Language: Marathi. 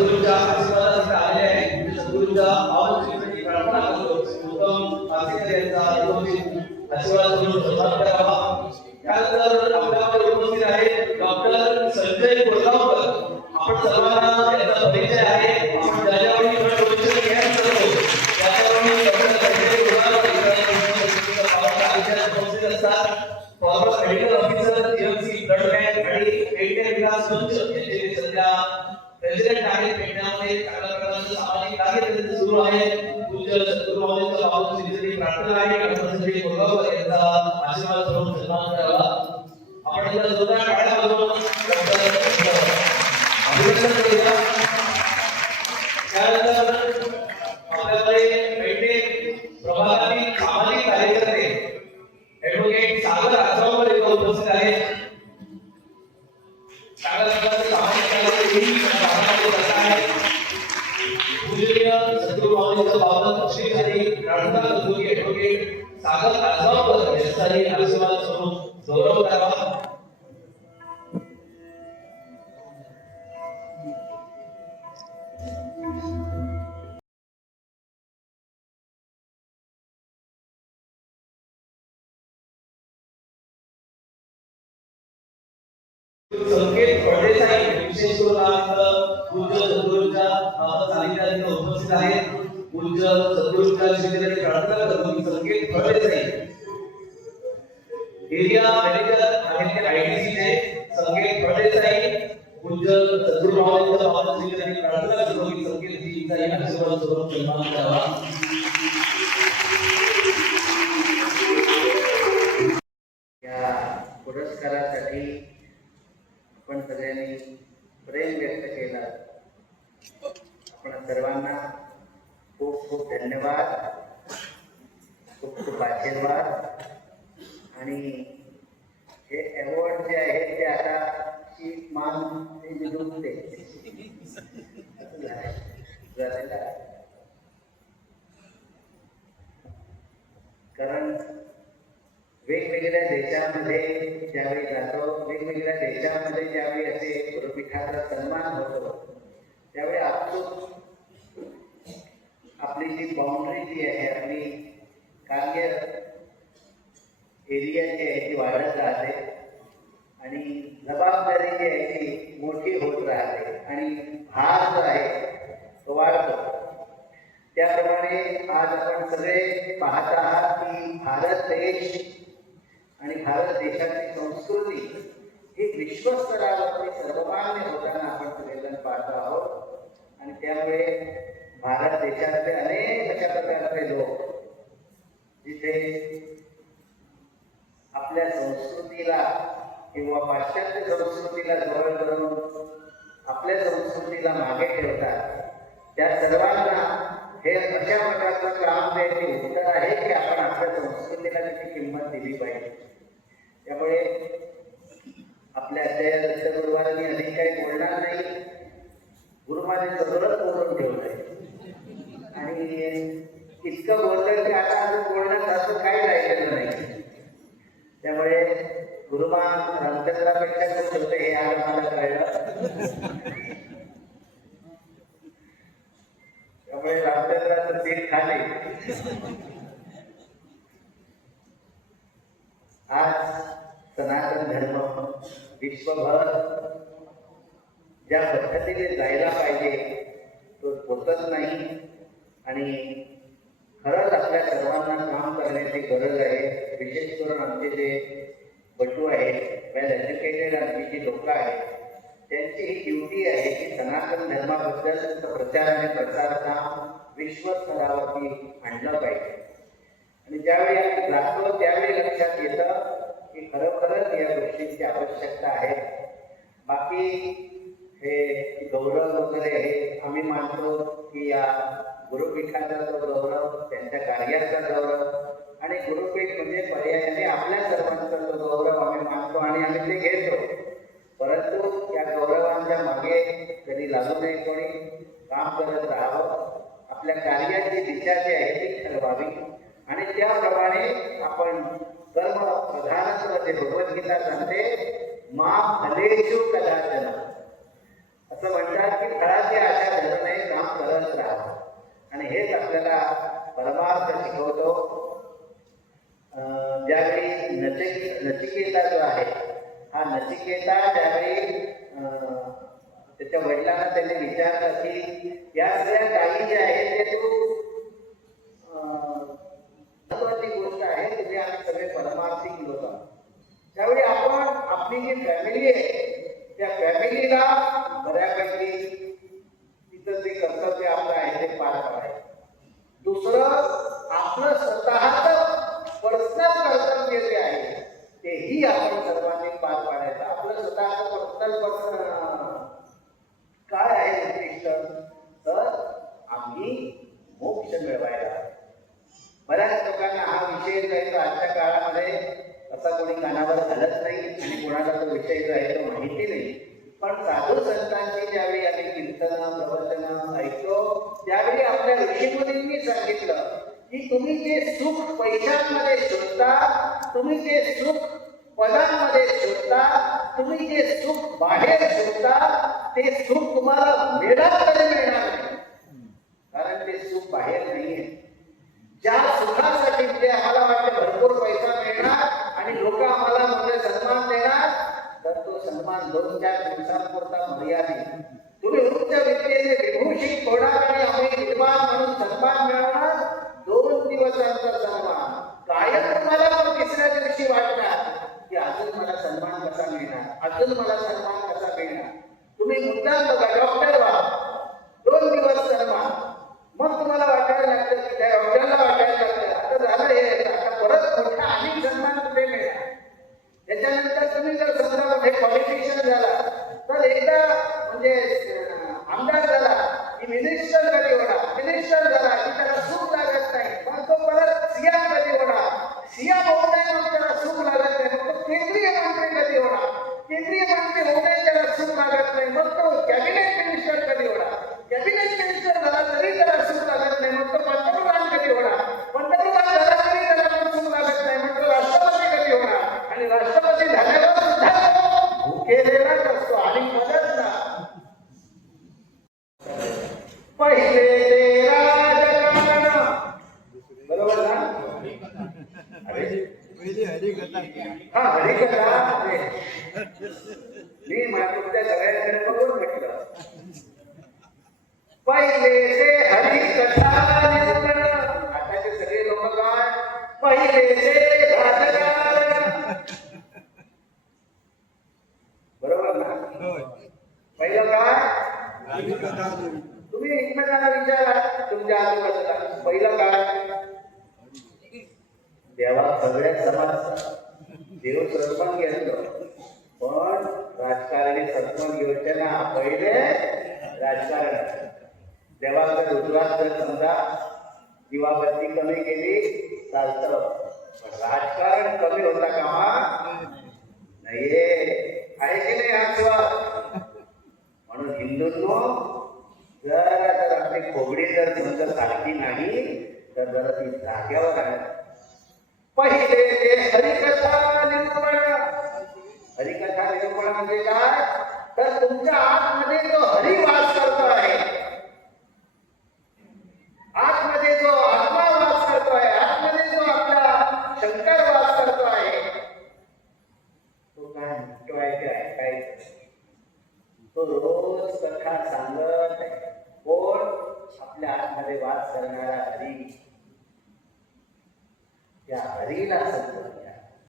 सद्गुरूंच्या आशीर्वादाने आले आहे. सद्गुरूंच्या आवडीची प्रार्थना करतो. उत्तम पासेकर यांचा आशीर्वाद करून सन्मान करावा. त्यानंतर आपल्याकडे उपस्थित आहेत डॉक्टर संजय कोल्हावकर. आपण सर्वांना यांचा परिचय आहे. आपण ज्याच्यावरती प्रश्न घ्यायला करतो त्याच्यावरती डॉक्टर संजय कोल्हावकर उपस्थित असतात. Farmer medical officer GMC blood bank आणि पेडणे विकास मंच यांचे सध्या प्रेसिडेंट आहेत. पेडण्यामध्ये चांगल्या प्रकारचं सामाजिक कार्य त्यांचं सुरू आहे. पूज्य सद्गुरू महाराजांच्या पावन श्रीचरणी प्रार्थना आहे. डॉक्टर संजय कोल्हावकर यांचा आशीर्वाद करून सन्मान करावा. आपण त्यांना जोरदार टाळ्या वाजवून अभिनंदन करूया. त्यानंतर आपल्याकडे पेडणे प्रभागातील सामाजिक कार्यकर्ते ऍडव्होकेट सागर आजगावकर इथे उपस्थित आहेत. सागर आजगावकर सामाजिक कार्यकर्ते पूजनीय सद्गुरू महाराजांच्या पावन श्रीचरणी प्रार्थना करतो की ऍडव्होकेट सागर आजगावकर यांचाही आशीर्वाद करून गौरव करावा. संकेत फळदेसाई विशेष करून पूज्य सद्गुरूंच्या सानिध्यात उपस्थित आहेत. पूज्य सद्गुरूंच्या श्रीचरणी प्रार्थना करतो की संकेत फळदेसाई एरिया मॅनेजर आहेत आयटीसीचे संकेत फळदेसाई पूज्य सद्गुरू महाराजांच्या पावन श्रीचरणी प्रार्थना करतो की संकेत जींचाही आशीर्वाद करून सन्मान करावा. या पुरस्कारासाठी आपण सगळ्यांनी प्रेम व्यक्त केलं. आपण सर्वांना खूप खूप धन्यवाद, खूप खूप आशीर्वाद. आणि हे अवॉर्ड जे आहेत ते आता मान ते निघूनते झालेलं आहे. कारण वेगवेगळ्या देशांमध्ये ज्यावेळी जातो, वेगवेगळ्या देशांमध्ये ज्यावेळी असे गुरुपीठाचा सन्मान होतो, त्यावेळी आपली जी बाउंड्री जी आहे, आपली कार्य एरिया जी आहे ती वाढत राहते आणि जबाबदारी जी आहे ती मोठी होत राहते आणि भार जो आहे तो वाढतो. त्याप्रमाणे आज आपण सगळे पाहत आहात की भारत देश आणि भारत देशाची संस्कृती ही विश्वस्तरावरती सर्वमान्य होताना आपण सगळेजण पाहतो आहोत. आणि त्यामुळे भारत देशातले अनेक अशा प्रकारचे लोक जिथे आपल्या संस्कृतीला किंवा पाश्चात्य संस्कृतीला जवळ करून आपल्या संस्कृतीला मागे ठेवतात, त्या सर्वांना हे अशा प्रकारचं काम द्यायचे उत्तर आहे की आपण आपल्या संस्कृतीला त्याची किंमत दिली पाहिजे. त्यामुळे आपल्या अध्याय गुरुवारांनी अधिक काही बोलणार नाही. गुरुमाने सगळंच बोलून ठेवलंय आणि इतकं बोललं की आता अजून बोलण्यात असं काही राहिलेलं नाही. त्यामुळे गुरुमान रामचंद्रापेक्षा खूप होते हे आज मला कळलं. त्यामुळे रामचंद्राचं सीट खाली. आज सनातन धर्म विश्वभर ज्या पद्धतीने जायला पाहिजे तो होतच नाही. आणि खरंच आपल्या सर्वांना काम करण्याची गरज आहे. विशेष करून आमचे जे बटू आहेत, वेल एज्युकेटेड आमची जी लोक आहेत, त्यांची ही ड्युटी आहे की सनातन धर्माबद्दल प्रचार आणि प्रसार काम विश्वस्तरावरती आणलं पाहिजे. आणि ज्यावेळी आम्ही जातो त्यावेळी लक्षात येतं की खरोखरच या गोष्टींची आवश्यकता आहे. बाकी हे गौरव वगैरे हे आम्ही मानतो की या गुरुपीठाचा जो गौरव, त्यांच्या कार्याचा गौरव आणि गुरुपीठ म्हणजे पर्यायाने आपल्या सर्वांचा जो गौरव आम्ही मानतो आणि आम्ही ते घेतो. परंतु या गौरवांच्या मागे कधी लागू नये, कोणी काम करत राहावं. आपल्या कार्याची दिशा जी आहे ती ठरवावी आणि त्याप्रमाणे आपण कर्म प्रधानत्व जे भगवद्गीता सांगते मा फलेषु कदाचन असं म्हणतात की फळाची आशा परमार्थ शिकवतो. ज्यावेळी नचिकेता जो आहे, हा नचिकेता ज्यावेळी त्याच्या वडिलांना त्याने विचारलं की या सगळ्या काही जे आहे ते तू महत्वाची गोष्ट आहे, तुम्ही आम्ही सगळे परमार्थिक लोक आहोत. त्यावेळी आपण आपली जी फॅमिली आहे त्या फॅमिलीला बऱ्यापैकी तिथं जे कर्तव्य आपलं आहे ते पार पाडायचं. दुसरं आपलं स्वतःच पर्सनल कर्तव्य जे आहे तेही आपण सर्वांनी पार पाडायचं. आपलं स्वतःच पर्सनल काय आहे उद्दिष्ट, तर आम्ही मोक्ष मिळवायला. बऱ्याच लोकांना हा विषय जो आहे तो आजच्या काळामध्ये असा कोणी कानावर घालत नाही आणि कोणाला तो विषय जो आहे तो माहिती नाही. पण साधू संतांची ज्यावेळी आम्ही कीर्तन प्रवचन ऐकतो त्यावेळी आपल्या ऋषीमुनींनी सांगितलं की तुम्ही जे सुख पैशांमध्ये शोधता, तुम्ही जे सुख पदांमध्ये शोधता, तुम्ही जे सुख बाहेर शोधता ते सुख तुम्हाला मिळणार तरी मिळणार नाही, कारण ते सुख बाहेर नाहीये. ज्या सुखासाठी जे आम्हाला वाटतं भरपूर पैसा मिळणार आणि लोक आम्हाला म्हणजे सन्मान देणार, तर तो सन्मान 2-4 दिवसांपुरता मर्यादित. तुम्ही उच्च विद्येने विभूषित होणार आणि आम्ही विद्वान म्हणून सन्मान मिळवणार, 2 दिवसांचा सन्मान. कायम तुम्हाला पण तिसऱ्या दिवशी वाटणार की अजून मला सन्मान कसा मिळणार, अजून मला सन्मान कसा मिळणार. तुम्ही मुद्दाम बघा, डॉक्टर व्हा, 2 दिवस सन्मान, मग तुम्हाला वाटायला लागतं की त्या डॉक्टरला वाटायला लागतं आता झालं हे, आता परत मोठा अधिक सन्मान कुठे मिळणार. त्याच्यानंतर तुम्ही जर समजा मोठे क्वालिफिकेशन झाला तर एकदा म्हणजे आमदार झाला की मिनिस्टर कधी होणार, मिनिस्टर झाला की त्याला सुख लागत नाही, मग तो परत सीएम कधी होणार, सीएम होऊ नये मग त्याला सुख लागत नाही, मग तो केंद्रीय मंत्री कधी होणार, केंद्रीय मंत्री होऊ नये त्याला सुख लागत नाही, मग तो कॅबिनेट मिनिस्टर कधी होणार, कॅबिनेट मिनिस्टर झाला तरी त्याला सुख लागत नाही, मग तो पंतप्रधान कधी होणार, पंतप्रधान झाला तरी त्याला सुख लागत नाही, मग तो राष्ट्रपती कधी होणार, आणि राष्ट्रपती झाल्यावर सुद्धा भुकेलेलाच असतो. आणि मदत ना पहिले ते राजकारण, बरोबर ना? हा हरिकथा. मी तुमच्या सगळ्यांकडे बघून म्हटलं पहिले ते हरिकथा निरूपण. आताचे सगळे लोक काय, पहिले ते राजकारण, बरोबर ना? पहिलं काय, तुम्ही एकमेकांना विचारा तुमच्या आजूबाजूला, पहिलं काय, देवा सगळ्यात समाज देव सरपण घेतलं, पण राजकारणी सरपण घ्यायचे ना, पहिले राजकारण. देवाचं रुद्रात जर समजा दिवाबत्ती कमी केली चालतं, पण राजकारण कमी होता कामा नाहीये. आहे की नाही हा विश्वास? म्हणून हिंदूंनो, जर आपली खोबडी जर तुमचं सारखी नाही तर जरा ती जाग्यावर आहे. पहिले ते हरिकथा निरूपण. हरिकथा निरूपण म्हणजे काय, तर तुमच्या आतमध्ये जो हरी वास करतो आहे, आतमध्ये जो आत्मा वास करतो आहे, आतमध्ये जो आपला शंकर वास करतो आहे, तो काय म्हणतो आहे ते ऐकायचं. तो रोज कथा सांगत आहे. कोण, आपल्या आतमध्ये वास करणारा हरी. त्या हरीला समजून घ्या.